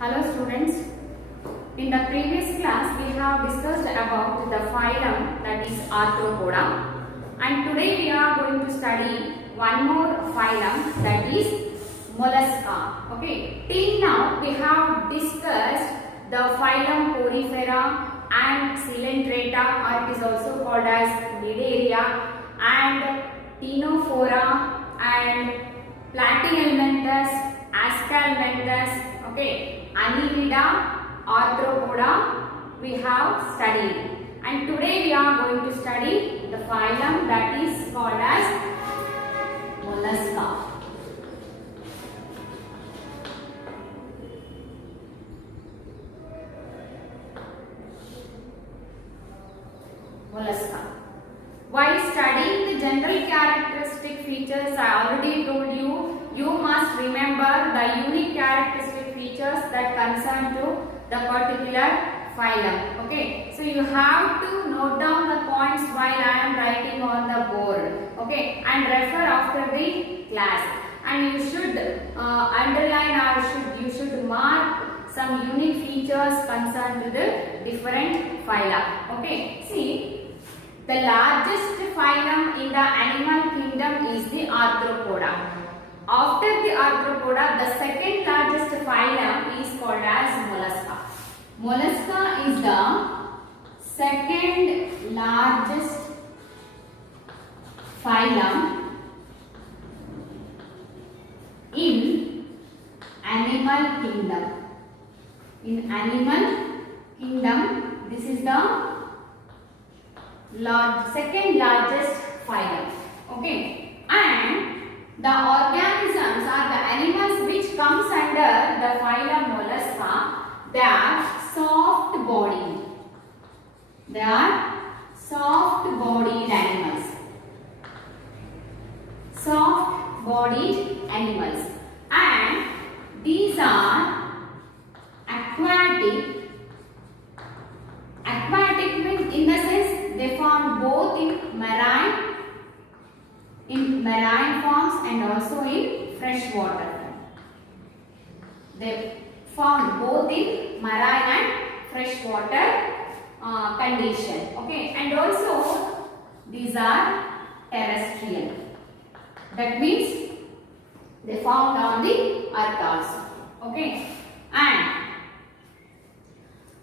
Hello students. In the previous class we have discussed about the phylum, that is Arthropoda, and today we are going to study one more phylum, that is Mollusca. Okay. Till now we have discussed the phylum Porifera and Coelenterata, or it is also called as Nidaria, and Ctenophora and Platyhelminthes, Aschelminthes. Okay. Annelida, Arthropoda we have studied, and today we are going to study the phylum that is called as Mollusca. Mollusca. While studying the general characteristic features, I already told you, you must remember the unique characteristic features that concern to the particular phylum. Okay, so you have to note down the points while I am writing on the board. Okay, and refer after the class. And you should underline or you should mark some unique features concerned to the different phyla. Okay, see. The largest phylum in the animal kingdom is the Arthropoda. After the Arthropoda, the second largest phylum is called as Mollusca. Mollusca is the second largest phylum in animal kingdom. In animal kingdom, this is the second largest phylum. Okay, and the organisms are the animals which comes under the phylum Mollusca. They are soft bodied. They are soft bodied animals. Soft bodied animals, and these are aquatic. Aquatic means in the sense they found both in marine forms and also in fresh water. They found both in marine and fresh water condition. Okay, and also these are terrestrial. That means they found on the earth also. Okay, and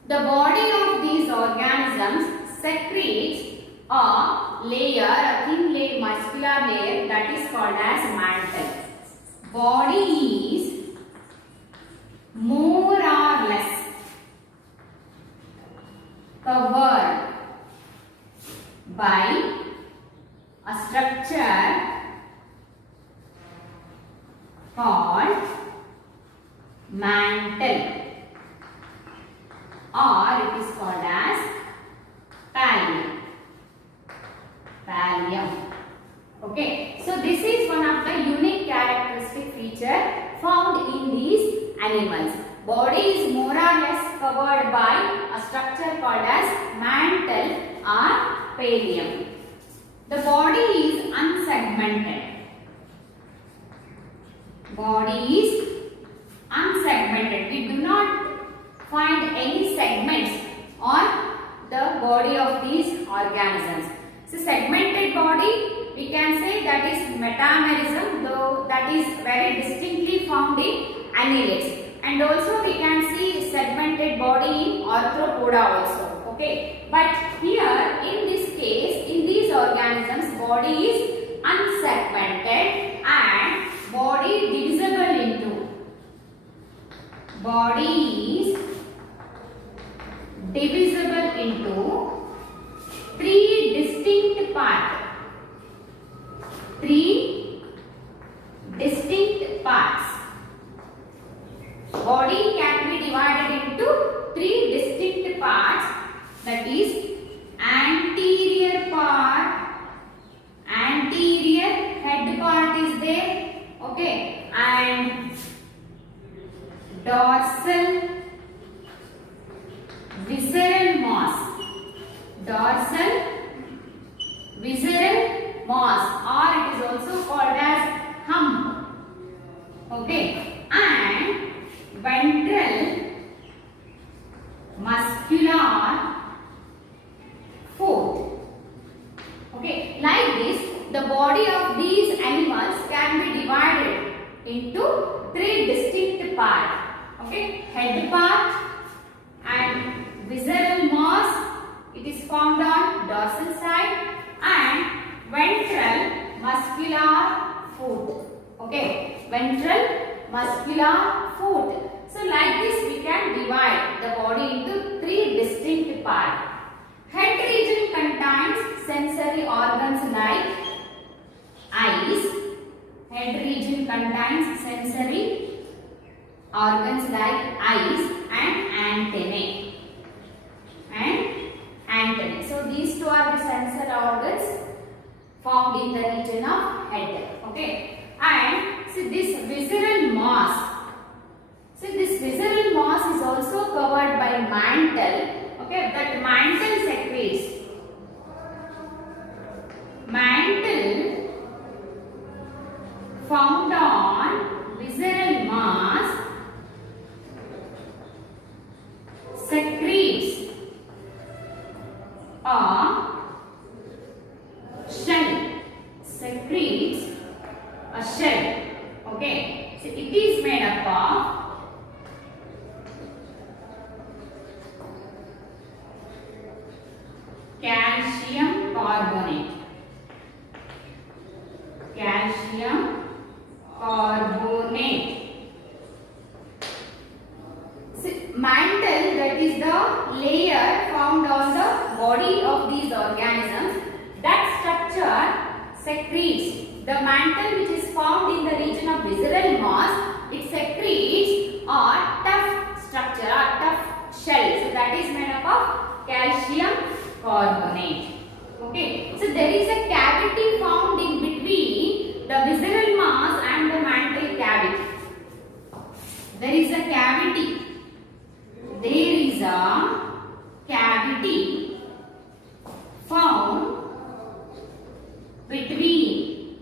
the body of these organisms secretes a layer, a thin layer, muscular layer, that is called as mantle. Body is more or less covered by a structure called mantle, or it is called as pallium. Okay, so this is one of the unique characteristic feature found in these animals. Body is more or less covered by a structure called as mantle or pallium. The body is unsegmented. Body is unsegmented. We do not find any segments on the body of these organisms. So segmented body, we can say that is metamerism, though that is very distinctly found in annelids. And also we can see segmented body in Arthropoda also. Okay, but here in this case, in these organisms, body is unsegmented and body divisible into. Body is divisible into three distinct parts. Three distinct parts. Body can be divided into three distinct parts, that is anterior part, anterior head part is there, okay, and dorsal visceral mass. Dorsal visceral mass, or it is also called as hump. Okay, and ventral muscular foot. Okay, ventral muscular foot. So like this we can divide the body into three distinct parts. Head region contains sensory organs like eyes. Head region contains sensory organs like eyes and antennae. So these two are the sensory organs found in the region of head. Okay. And see this visceral mass. See this visceral mass is also covered by mantle. Okay. That mantle secretes. Mantle found on visceral mass secretes a shell. Secretes a shell. Okay. So it is made up of calcium carbonate. Calcium carbonate. See, mantle, that is the layer found on the body of these organisms. That structure secretes. The mantle which is found in the region of visceral mass, it secretes a tough structure, a tough shell. So that is made up of calcium carbonate. Okay. So there is a cavity found in between the visceral mass and the mantle cavity. There is a cavity. There is a cavity found between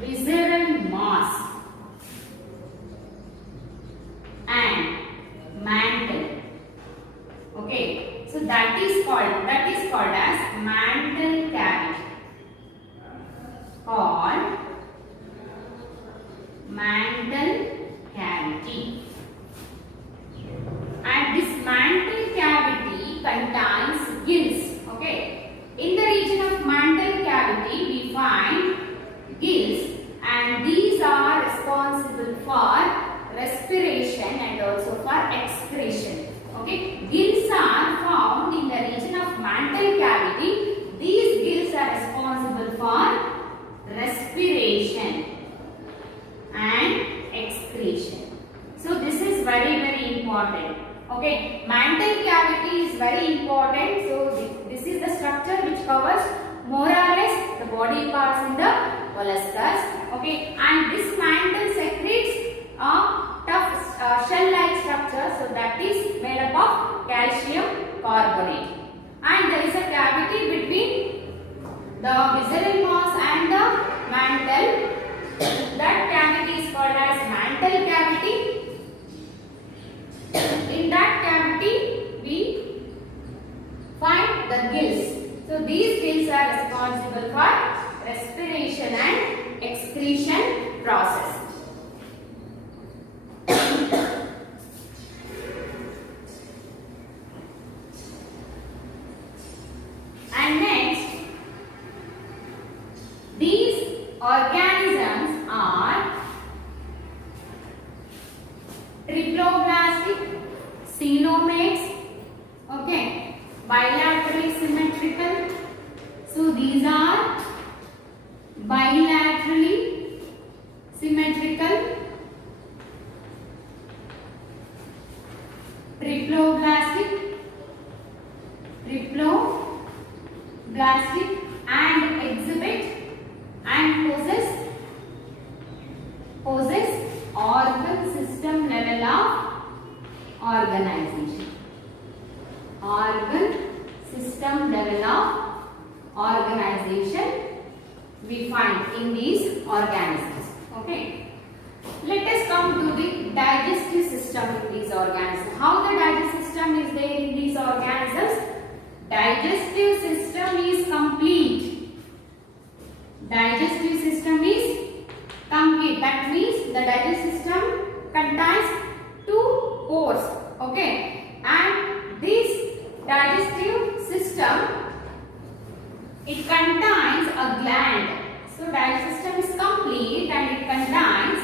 visceral mass and mantle. Okay, so that is called as mantle cavity. Called mantle cavity. And this mantle cavity contains gills. Okay. In the region of mantle cavity we find gills, and these are responsible for respiration and also for excretion. Okay. Gills are found in the region of mantle cavity. These gills are responsible for respiration and excretion. So this is very important. Okay, mantle cavity is very important. So this is the structure which covers more or less the body parts in the molluscus. Okay, and this mantle secretes a tough shell-like structure. So that is made up of calcium carbonate. And there is a cavity between the visceral mass and the mantle. That cavity is called as mantle cavity. In that cavity we find the gills. So these gills are responsible for respiration and excretion process. And next, these organisms are triploblastic, coenomates, okay, bilaterally symmetrical. So these are bilaterally symmetrical, triploblastic, and exhibit and possess organ system level of organization. Organ system level of organization we find in these organisms. Okay. Let us come to the digestive system in these organisms. How the digestive system is there in these organisms? Digestive system is complete. Digestive system is complete. That means the digestive system contains 2 pores. Okay. And this digestive system it and it contains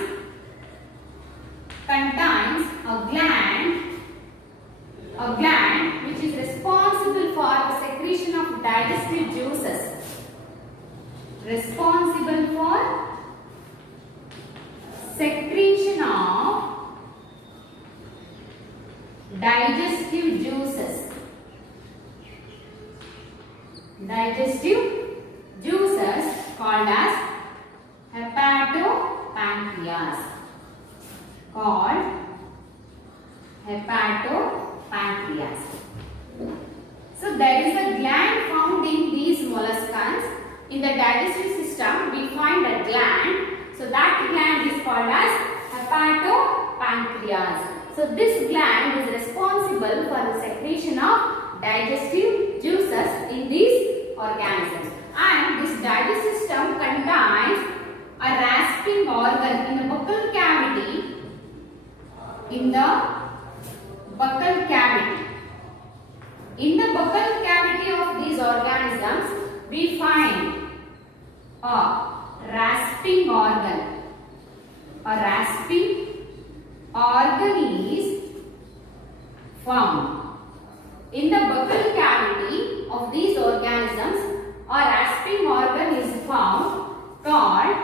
a gland which is responsible for the secretion of digestive juices. Responsible for secretion of digestive juices. Digestive juices called as hepatopancreas. Called hepatopancreas. So there is a gland found in these molluscans. In the digestive system we find a gland. So that gland is called as hepatopancreas. So this gland is responsible for the secretion of digestive juices in these organisms. And this digestive system contains a rasping organ in the buccal cavity. In the buccal cavity. In the buccal cavity of these organisms, we find a rasping organ. A rasping organ is found. In the buccal cavity of these organisms, a rasping organ is found called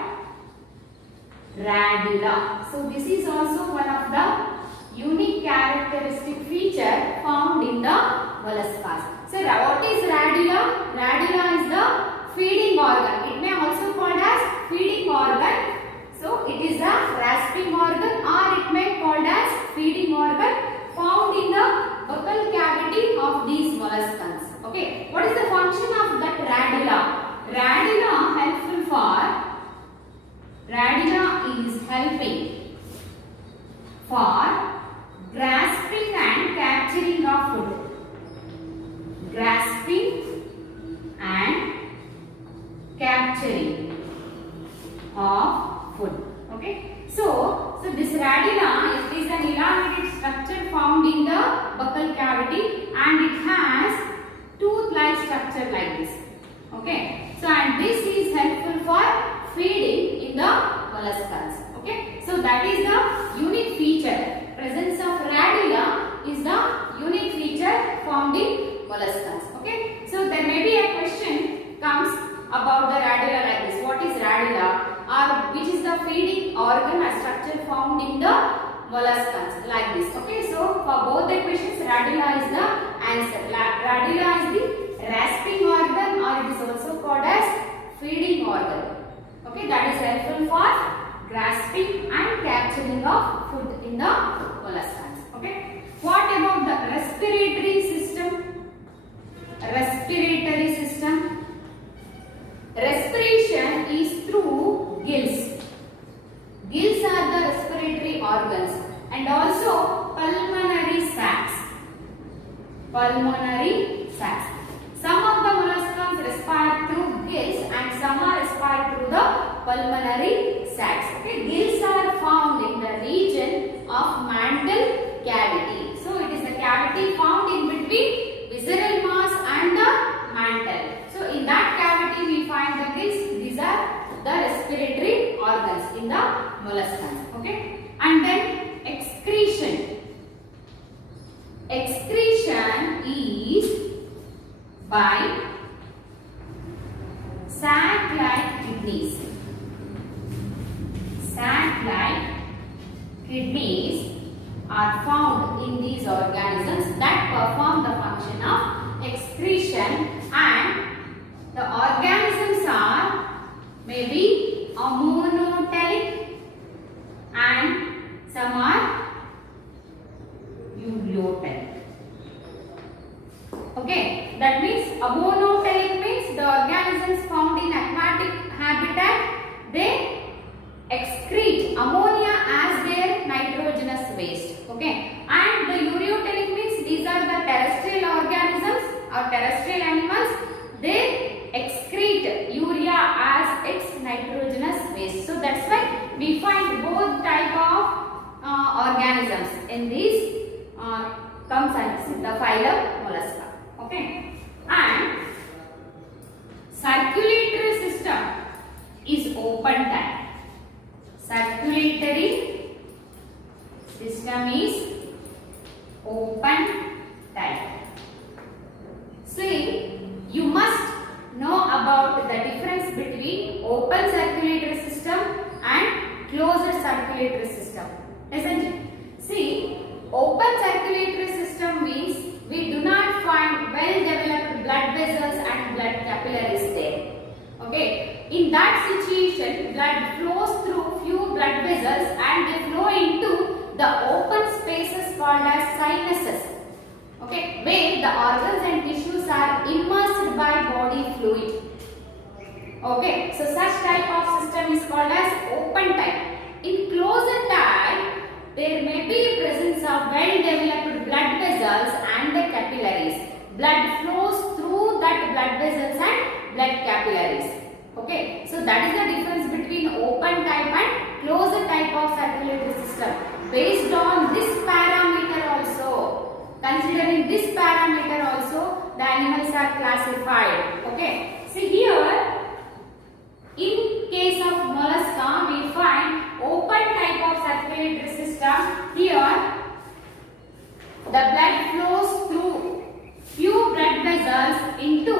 radula. So this is also one of the unique characteristic feature found in the molluscas. So what is radula? Radula is the feeding organ. It may also called as feeding organ. So it is a rasping organ or it may called as feeding organ found in the buccal cavity of these molluscans. Okay. What is the function of that radula? Radula is helping for grasping and capturing of food. Grasping and capturing of food. Okay. So this radula is an elongated structure found in the buccal cavity and it has tooth-like structure like this. Okay. So and this is helpful for feeding in the molluscans. Okay. So that is the unique feature. Presence of radula is the unique feature found in molluscans. Okay. So there may be a question comes about the radula like this. What is radula? Or which is the feeding organ or structure found in the molluscans like this. Okay. So for both the questions, radula is the answer. Radula is the rasping organ or it is also called as feeding organ. Okay. That is helpful for grasping and capturing of food in the molluscans. Okay. What about the respiratory system? Respiratory system. Respiration is through gills. Gills are the respiratory organs and also pulmonary sacs. Pulmonary sacs. Some of the molluscans respire through gills and some are respire through the pulmonary sacs. Okay, gills are found in the region of mantle cavity. So it is the cavity found in between visceral mass and the mantle. So in that cavity we find the gills. These are the respiratory organs in the molluscans. Okay, and then excretion. Excretion is by sac-like kidneys. Sac-like kidneys are found in these organisms that perform the function of excretion, and the organisms are maybe monotelic and some are eutelic. Okay, that means monotelic means the organisms found in aquatic habitat, they excrete ammonia as their nitrogenous waste. Okay, and the eutelic means these are the terrestrial organisms or terrestrial animals, they excrete urea as its nitrogenous waste. So that's why we find both type of organisms in these comes under the phylum Mollusca. Okay, and circulatory system is open type. respiratory system is open type. See, you must know about the difference between open circulatory system and closed circulatory system, isn't it? See, open circulatory system means we do not find well-developed blood vessels and blood capillaries there. Okay, in that situation, blood flows through few blood vessels and they flow into the open spaces called as sinuses. Okay, where the organs and tissues are immersed by body fluid. Okay, so such type of system is called as open type. In closed type, there may be presence of well-developed blood vessels and the capillaries. Blood flows through that blood vessels and blood capillaries. Okay, so that is the difference between open type and closed type of circulatory system. Based on this parameter also, considering this parameter also, the animals are classified. Okay, see here, in case of mollusca, we find open type of circulatory system. Here, the blood flows through few blood vessels into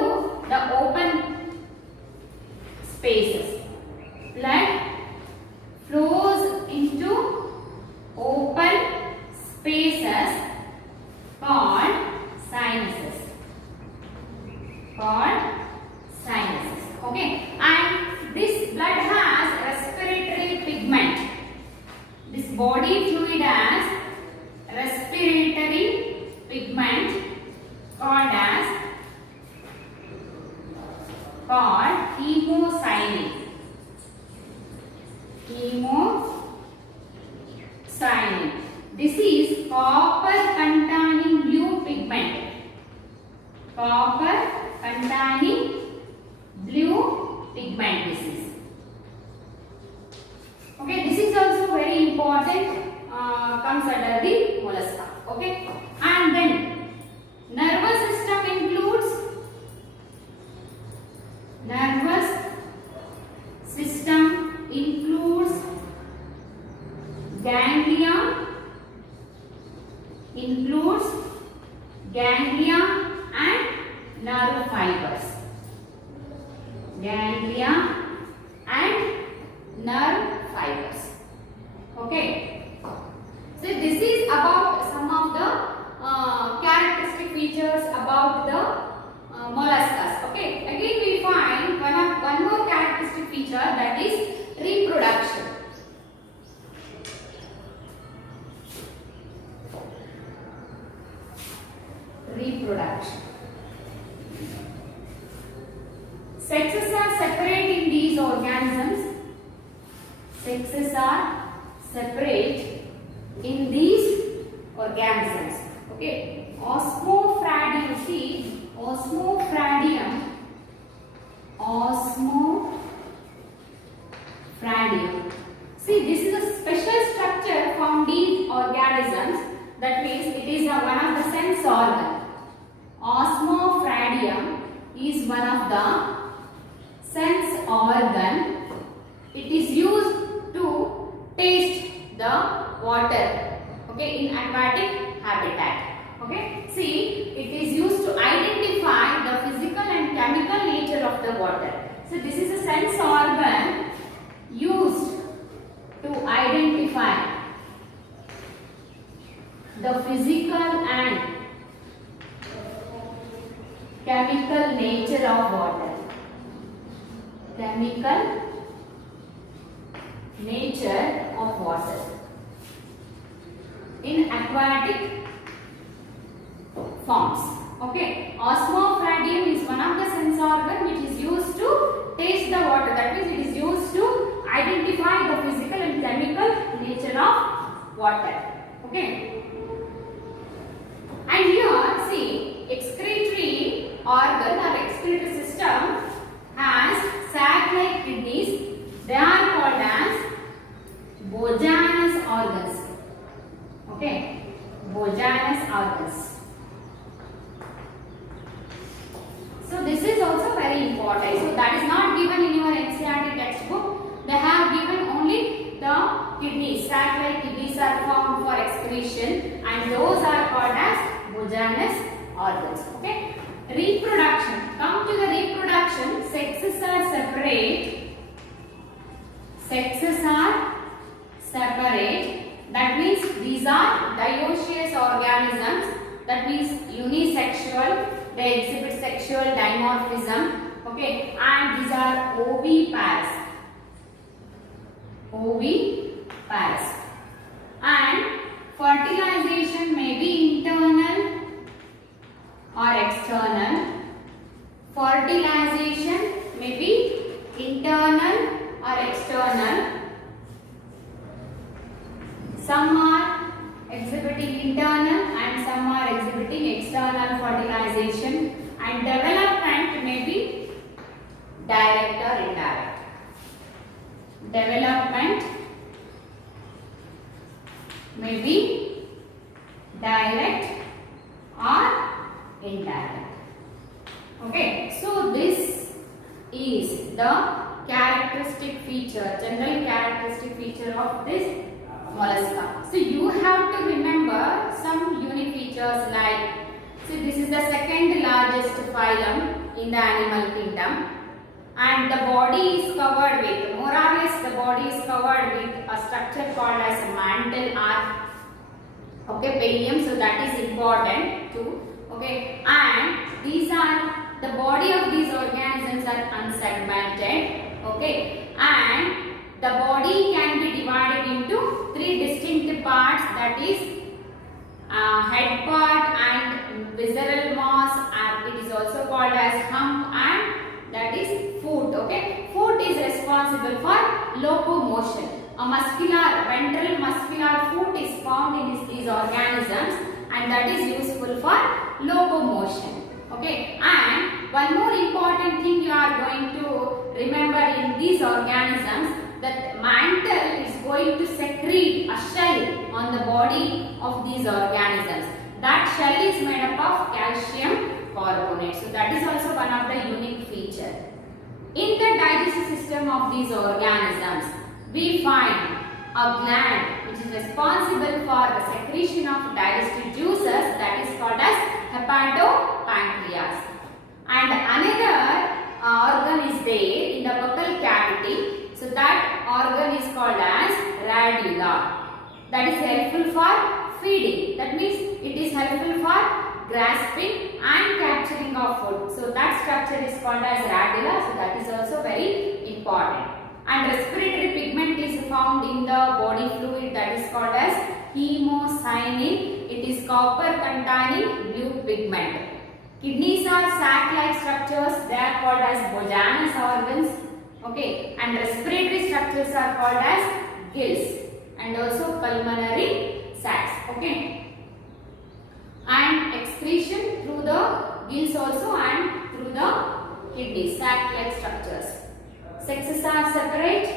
the open spaces. Blood flows into open spaces called sinuses. Okay, and this blood has respiratory pigment. This body fluid has respiratory pigment called hemocyanin. This is copper containing blue pigment. This is. Okay, this is also very important. Comes under the mollusca. Okay, and then nervous system includes ganglia and nerve fibers. Okay. So this is about some of the characteristic features about the molluscas. Okay. Again we find one more characteristic feature, that is reproduction. Sexes are separate in these organisms. Okay. Osmofradium. See, Osmofradium. See, this is a special structure found in organisms. That means it is one of the sense organ. Osmofradium is one of the sense organ. It is used to taste the water. Okay, in aquatic habitat. Okay, see, it is used to identify the physical and chemical nature of the water. So this is a sense organ used to identify the physical and chemical nature of water. In aquatic forms. Okay, Osmofradium is one of the sense organ which is used to taste the water. That means it is used to identify the physical and chemical nature of water. Okay. And here, see, excretory organ or excretory system has sac-like kidneys. They are called as Bojanus organs. Okay, Bojanus organs. So this is also very important. So that is not given in your NCERT textbook. They have given only the kidneys. Sac-like kidneys are formed for excretion and those are called as bourgeonous organs. Okay. Reproduction. Come to the reproduction. Sexes are separate. Sexes are separate. That means these are dioecious organisms. That means unisexual. They exhibit sexual dimorphism. Okay, and these are oviparous. Oviparous. And fertilization may be internal or external. Fertilization may be internal or external. Some are exhibiting internal and some are exhibiting external fertilization, and development may be direct or indirect. Development may be direct or indirect. Okay, so this is the characteristic feature, general characteristic feature of this mollusca. So you have to remember some unique features like, see, this is the second largest phylum in the animal kingdom, and the body is covered with, more or less the body is covered with a structure called as a mantle or perium. So that is important too. Okay, and these are, the body of these organisms are unsegmented. Okay, and the body can be divided into three distinct parts, that is head part and visceral mass, and it is also called as hump, and that is foot. Okay, foot is responsible for locomotion. A muscular, ventral muscular foot is found in these organisms, and that is useful for locomotion. Okay, and one more important thing you are going to remember in these organisms, that mantle is going to secrete a shell on the body of these organisms. That shell is made up of calcium carbonate. So that is also one of the unique feature. In the digestive system of these organisms, we find a gland which is responsible for the secretion of digestive juices, that is called as hepatopancreas. And another organ is there in the buccal cavity. So that organ is called as radula. That is helpful for feeding. That means it is helpful for grasping and capturing of food. So that structure is called as radula. So that is also very important. And respiratory pigment is found in the body fluid, that is called as hemocyanin. It is copper containing blue pigment. Kidneys are sac-like structures. They are called as bourgeonous organs. Okay, and respiratory structures are called as gills and also pulmonary sacs. Okay, and excretion through the gills also and through the kidneys, sac-like structures. Sexes are separate.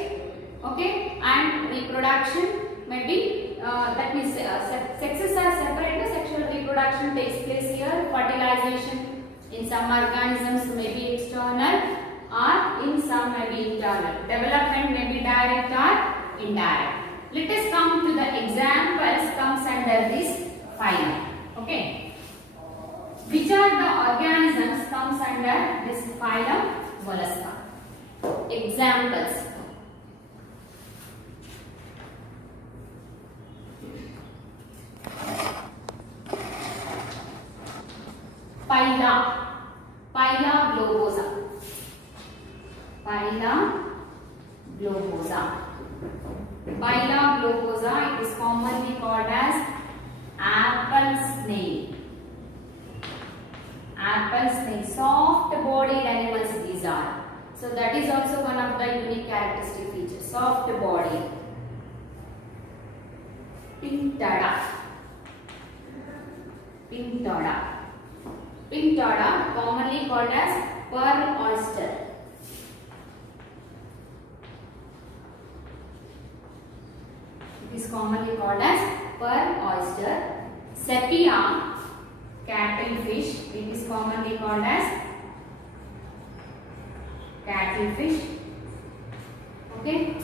Okay, and reproduction may be that means sexes are separate. The sexual reproduction takes place here. Fertilization in some organisms may be external, or in some may be internal. Development may be direct or indirect. Let us come to the examples comes under this phylum. Okay, which are the organisms comes under this phylum mollusca? Examples. Phyla globosa. Phyla globosa. Phyla globosa, it is commonly called as apple snail. Apple snail, soft bodied animals these are. So that is also one of the unique characteristic features, soft body. Pinctada. Pinctada. Pinctada, commonly called as pearl oyster. It is commonly called as pearl oyster. Sepia, cattlefish. It is commonly called as cattlefish. Okay,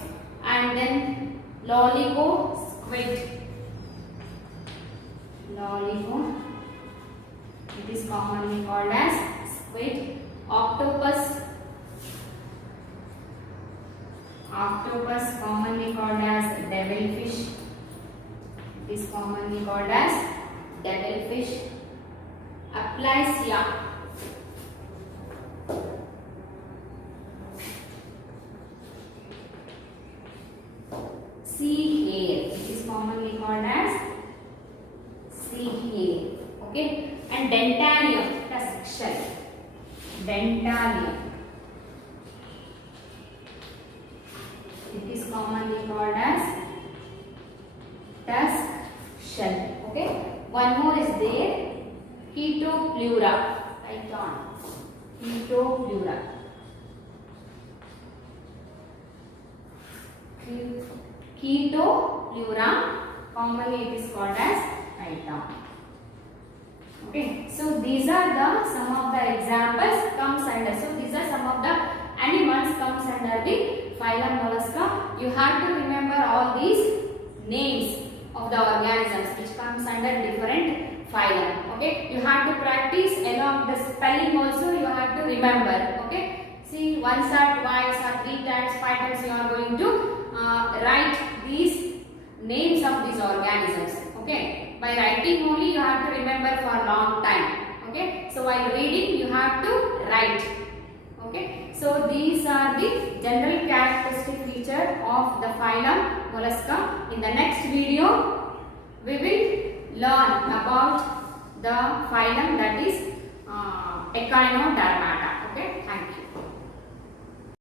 and then Loligo squid. Loligo. It is commonly called as squid. Octopus. Octopus commonly called as devilfish. It is commonly called as devilfish. Aplysia. Sea hare. It is commonly called as sea hare. Okay. And dentalium. Tusk shell. Dentalium. It is commonly called as tusk shell. Okay. One more is there. Ketopleura. Write on. Ketopleura. Ketopleura. Commonly it is called as python. Okay. So these are the some of the examples comes under. So these are some of the animals comes under the phylum Mollusca. You have to remember all these names of the organisms which comes under different phylum. Okay, you have to practice along the spelling also. You have to remember. Okay, see, once or twice or 3 times, 5 times you are going to write these names of these organisms. Okay, by writing only you have to remember for a long time. Okay, so while reading you have to write. Okay, so these are the general characteristic feature of the phylum Mollusca. In the next video we will learn about the phylum that is Echinodermata.